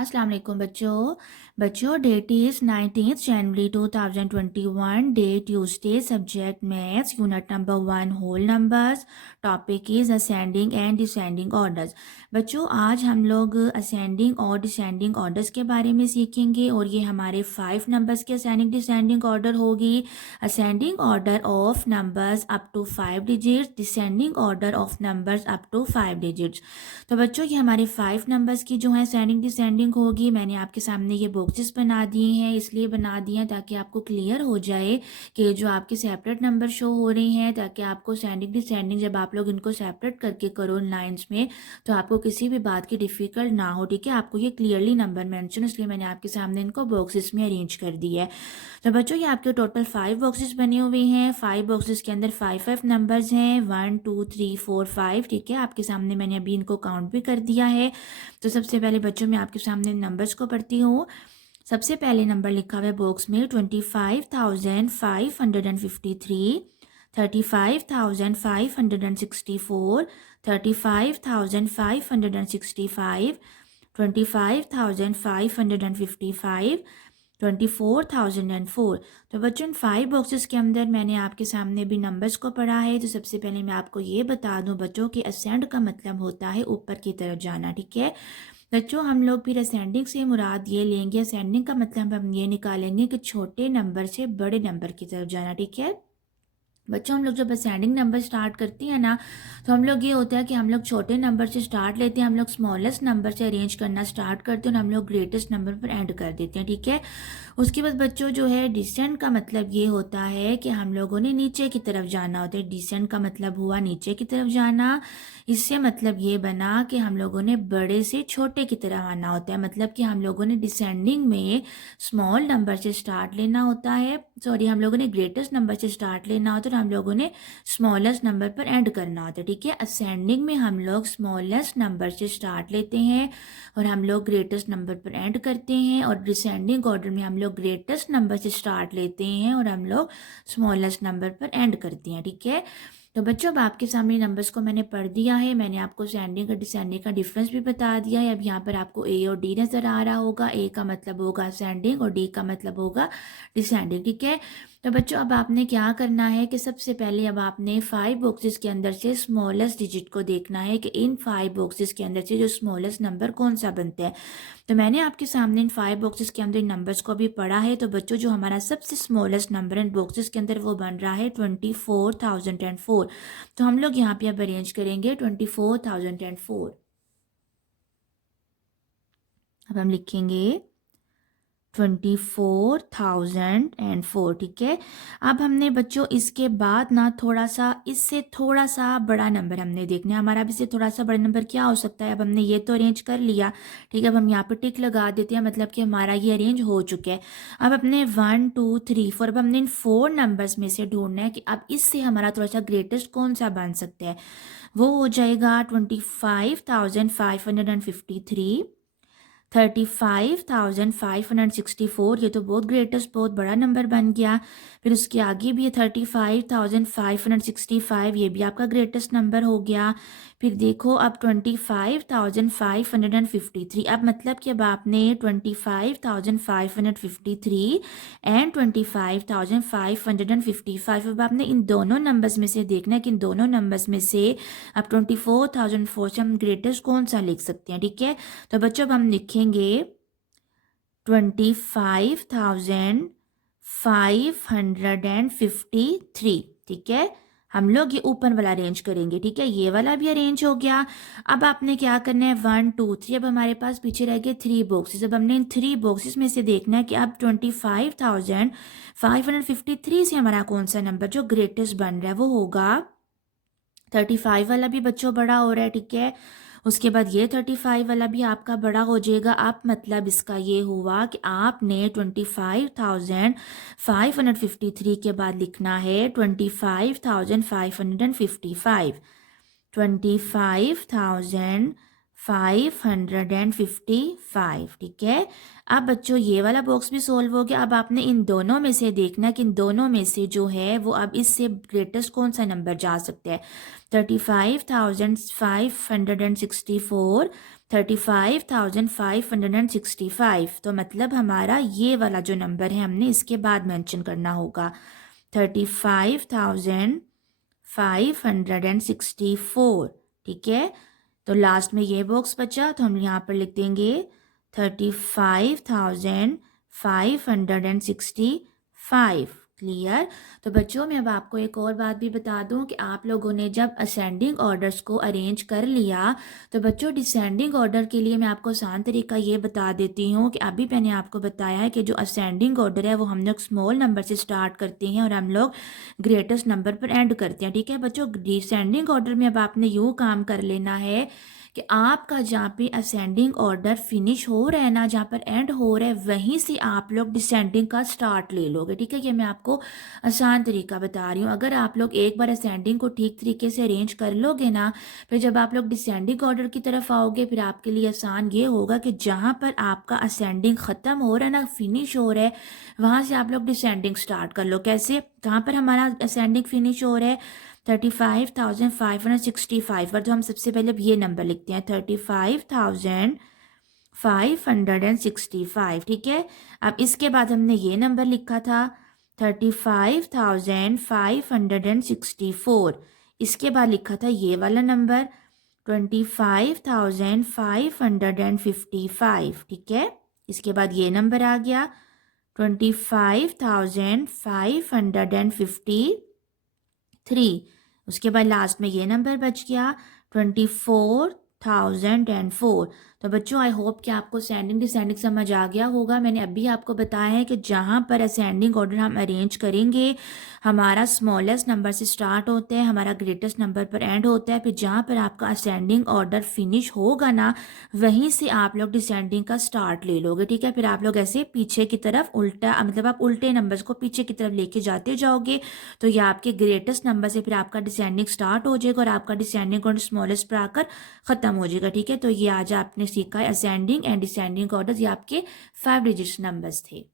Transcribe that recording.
अस्सलाम वालेकुम बच्चों date is 19 January 2021 day Tuesday subject maths unit number 1 whole numbers topic is ascending and descending orders. बच्चों आज हम लोग असेंडिंग और डिसेंडिंग ऑर्डर्स के बारे में सीखेंगे और ये हमारे 5 नंबर्स के असेंडिंग डिसेंडिंग ऑर्डर होगी। Ascending order of numbers up to 5 digits, descending order of numbers up to 5 digits. तो बच्चों ये हमारे 5 नंबर्स की जो है असेंडिंग डिसेंडिंग होगी। मैंने आपके सामने ये बॉक्सेस बना दिए हैं, इसलिए बना दिए हैं ताकि आपको क्लियर हो जाए कि जो आपके सेपरेट नंबर शो हो रहे हैं, ताकि आपको असेंडिंग डिसेंडिंग जब आप लोग इनको सेपरेट करके करो लाइंस में तो आपको किसी भी बात की डिफ़िकल्ट ना हो। ठीक है, आपको ये क्लियरली नंबर मेंशन, इसलिए मैंने आपके सामने इनको बॉक्सेस में अरेंज कर दिया है। तो बच्चों ये आपके टोटल 5 बॉक्सेस बने हुए हैं। 5 बॉक्सेस के अंदर 5 नंबर्स हैं, 1 2 3 4 5। ठीक है, आपके सामने मैंने अभी इनको काउंट भी कर दिया है। तो सबसे पहले बच्चों मैं आपके सामने नंबर्स को पढ़ती हूँ। सबसे पहले नंबर लिखा हुआ है बॉक्स में 25,553, 35,564, 35,565, 25,555, 24,004। तो बच्चों इन 5 बॉक्सेस के अंदर मैंने आपके सामने भी नंबर्स को पढ़ा है। तो सबसे पहले मैं आपको ये बता दूं बच्चों कि असेंड का मतलब होता है ऊपर की तरफ जाना। ठीक है बच्चों, हम लोग फिर असेंडिंग से मुराद ये लेंगे, असेंडिंग का मतलब हम ये निकालेंगे कि छोटे नंबर से बड़े नंबर की तरफ जाना। ठीक है बच्चों, हम लोग जब असेंडिंग नंबर स्टार्ट करते हैं ना तो हम लोग ये होता है कि हम लोग छोटे नंबर से स्टार्ट लेते हैं, हम लोग स्मॉलेस्ट नंबर से अरेंज करना स्टार्ट करते हैं और हम लोग ग्रेटेस्ट नंबर पर एंड कर देते हैं। ठीक है, उसके बाद बच्चों जो है डिसेंट का मतलब ये होता है कि हम लोगों ने नीचे की तरफ जाना होता है। डिसेंट का मतलब हुआ नीचे की तरफ जाना। इससे मतलब ये बना कि हम लोगों ने बड़े से छोटे की तरफ आना होता है, मतलब कि हम लोगों ने डिसेंडिंग में स्मॉल नंबर से स्टार्ट लेना होता है, सॉरी हम लोगों ने ग्रेटेस्ट नंबर से स्टार्ट लेना होता है और हम लोगों ने स्मॉलेस्ट नंबर पर एंड करना होता है। ठीक है, असेंडिंग में हम लोग स्मॉलेस्ट नंबर से स्टार्ट लेते हैं और हम लोग ग्रेटेस्ट नंबर पर एंड करते हैं, और डिसेंडिंग ऑर्डर में हम लोग ग्रेटेस्ट नंबर से स्टार्ट लेते हैं और हम लोग स्मॉलेस्ट नंबर पर एंड करते हैं। ठीक है, तो बच्चों अब आपके सामने नंबर्स को मैंने पढ़ दिया है, मैंने आपको असेंडिंग और डिसेंडिंग का डिफरेंस भी बता दिया है। अब यहाँ पर आपको ए और डी नज़र आ रहा होगा। ए का मतलब होगा असेंडिंग और डी का मतलब होगा डिसेंडिंग। ठीक है, तो बच्चों अब आपने क्या करना है कि सबसे पहले अब आपने 5 बॉक्सेस के अंदर से स्मॉलेस्ट डिजिट को देखना है कि इन 5 बॉक्सेस के अंदर से जो स्मॉलेस्ट नंबर कौन सा बनता है। तो मैंने आपके सामने इन 5 बॉक्सेस के अंदर इन नंबर्स को भी पढ़ा है। तो बच्चों जो हमारा सबसे स्मॉलेस्ट नंबर इन बॉक्सेस के अंदर वो बन रहा है 24,004। तो हम लोग यहाँ पे अब अरेंज करेंगे 24,004। अब हम लिखेंगे 24,004। ठीक है, अब हमने बच्चों इसके बाद ना थोड़ा सा इससे थोड़ा सा बड़ा नंबर हमने देखना है। हमारा भी इससे थोड़ा सा बड़ा नंबर क्या हो सकता है। अब हमने ये तो अरेंज कर लिया। ठीक है, अब हम यहाँ पे टिक लगा देते हैं, मतलब कि हमारा ये अरेंज हो चुका है। अब अपने 1 2 3 4 अब हमने इन 4 नंबर्स में से ढूंढना है कि अब इससे हमारा थोड़ा सा ग्रेटेस्ट कौन सा बन सकता है। वो हो जाएगा 25,553, 35,564। ये तो बहुत ग्रेटेस्ट बहुत बड़ा नंबर बन गया। फिर उसके आगे भी है 35,565, ये भी आपका ग्रेटेस्ट नंबर हो गया। फिर देखो अब 25,553, अब मतलब कि अब आपने 25,553 एंड 25,555, अब आपने इन दोनों नंबर्स में से देखना है कि इन दोनों नंबर्स में से अब 24,004 से हम ग्रेटेस्ट कौन सा लिख सकते हैं। ठीक है, तो बच्चों अब हम लिखेंगे 25,553। ठीक है, हम लोग ये ऊपर वाला अरेंज करेंगे। ठीक है, ये वाला भी अरेंज हो गया। अब आपने क्या करना है 1 2 3, अब हमारे पास पीछे रह गए 3 बॉक्सेस। अब हमने इन 3 बॉक्सेस में से देखना है कि अब 25,553 से हमारा कौन सा नंबर जो ग्रेटेस्ट बन रहा है वो होगा 35 वाला भी बच्चों बड़ा हो रहा है। ठीक है, उसके बाद ये 35 वाला भी आपका बड़ा हो जाएगा। अब मतलब इसका ये हुआ कि आपने 25,553 के बाद लिखना है 25,555, 25,555 555, ठीक है। अब बच्चों ये वाला बॉक्स भी सोल्व हो गया। अब आपने इन दोनों में से देखना कि इन दोनों में से जो है वो अब इससे ग्रेटेस्ट कौन सा नंबर जा सकता है। 35,564, 35,565, तो मतलब हमारा ये वाला जो नंबर है हमने इसके बाद मेंशन करना होगा। 35,564, ठीक है। तो लास्ट में ये बॉक्स बचा तो हम यहाँ पर लिख देंगे 35,565। क्लियर। तो बच्चों मैं अब आपको एक और बात भी बता दूं कि आप लोगों ने जब असेंडिंग ऑर्डर्स को अरेंज कर लिया तो बच्चों डिसेंडिंग ऑर्डर के लिए मैं आपको आसान तरीका ये बता देती हूँ कि अभी मैंने आपको बताया है कि जो असेंडिंग ऑर्डर है वो हम लोग स्मॉल नंबर से स्टार्ट करते हैं और हम लोग ग्रेटेस्ट नंबर पर एंड करते हैं, ठीक है बच्चों। डिसेंडिंग ऑर्डर में अब आपने यूँ काम कर लेना है कि आपका जहाँ पे असेंडिंग ऑर्डर फिनिश हो रहा है ना, जहाँ पर एंड हो रहा है वहीं से आप लोग डिसेंडिंग का स्टार्ट ले लोगे, ठीक है। ये मैं आपको आसान तरीका बता रही हूँ। अगर आप लोग एक बार असेंडिंग को ठीक तरीके से अरेंज कर लोगे ना, फिर जब आप लोग डिसेंडिंग ऑर्डर की तरफ आओगे फिर आपके लिए आसान ये होगा कि जहाँ पर आपका असेंडिंग ख़त्म हो रहा है ना, फिनिश हो रहा है, वहाँ से आप लोग डिसेंडिंग स्टार्ट कर लो। कैसे, कहाँ पर हमारा असेंडिंग फिनिश हो रहा है 35,565 पर, तो हम सबसे पहले अब ये नंबर लिखते हैं 35,565, ठीक है। अब इसके बाद हमने ये नंबर लिखा था 35,564, इसके बाद लिखा था ये वाला नंबर 25,555, ठीक है। इसके बाद ये नंबर आ गया 25,553। उसके बाद लास्ट में ये नंबर बच गया 24,004। तो बच्चों आई होप कि आपको असेंडिंग डिसेंडिंग समझ आ गया होगा। मैंने अभी आपको बताया है कि जहाँ पर असेंडिंग ऑर्डर हम अरेंज करेंगे हमारा स्मॉलेस्ट नंबर से स्टार्ट होता है, हमारा ग्रेटेस्ट नंबर पर एंड होता है। फिर जहाँ पर आपका असेंडिंग ऑर्डर फिनिश होगा ना, वहीं से आप लोग डिसेंडिंग का स्टार्ट ले लोगे, ठीक है। फिर आप लोग ऐसे पीछे की तरफ उल्टा, मतलब आप उल्टे नंबर्स को पीछे की तरफ लेके जाते जाओगे तो ये आपके ग्रेटेस्ट नंबर से फिर आपका डिसेंडिंग स्टार्ट हो जाएगा और आपका डिसेंडिंग ऑर्डर स्मॉलेस्ट पर आकर ख़त्म हो जाएगा, ठीक है। तो ये आज आपने सीखा है असेंडिंग एंड डिसेंडिंग ऑर्डर्स, ये आपके 5 डिजिट्स नंबर्स थे।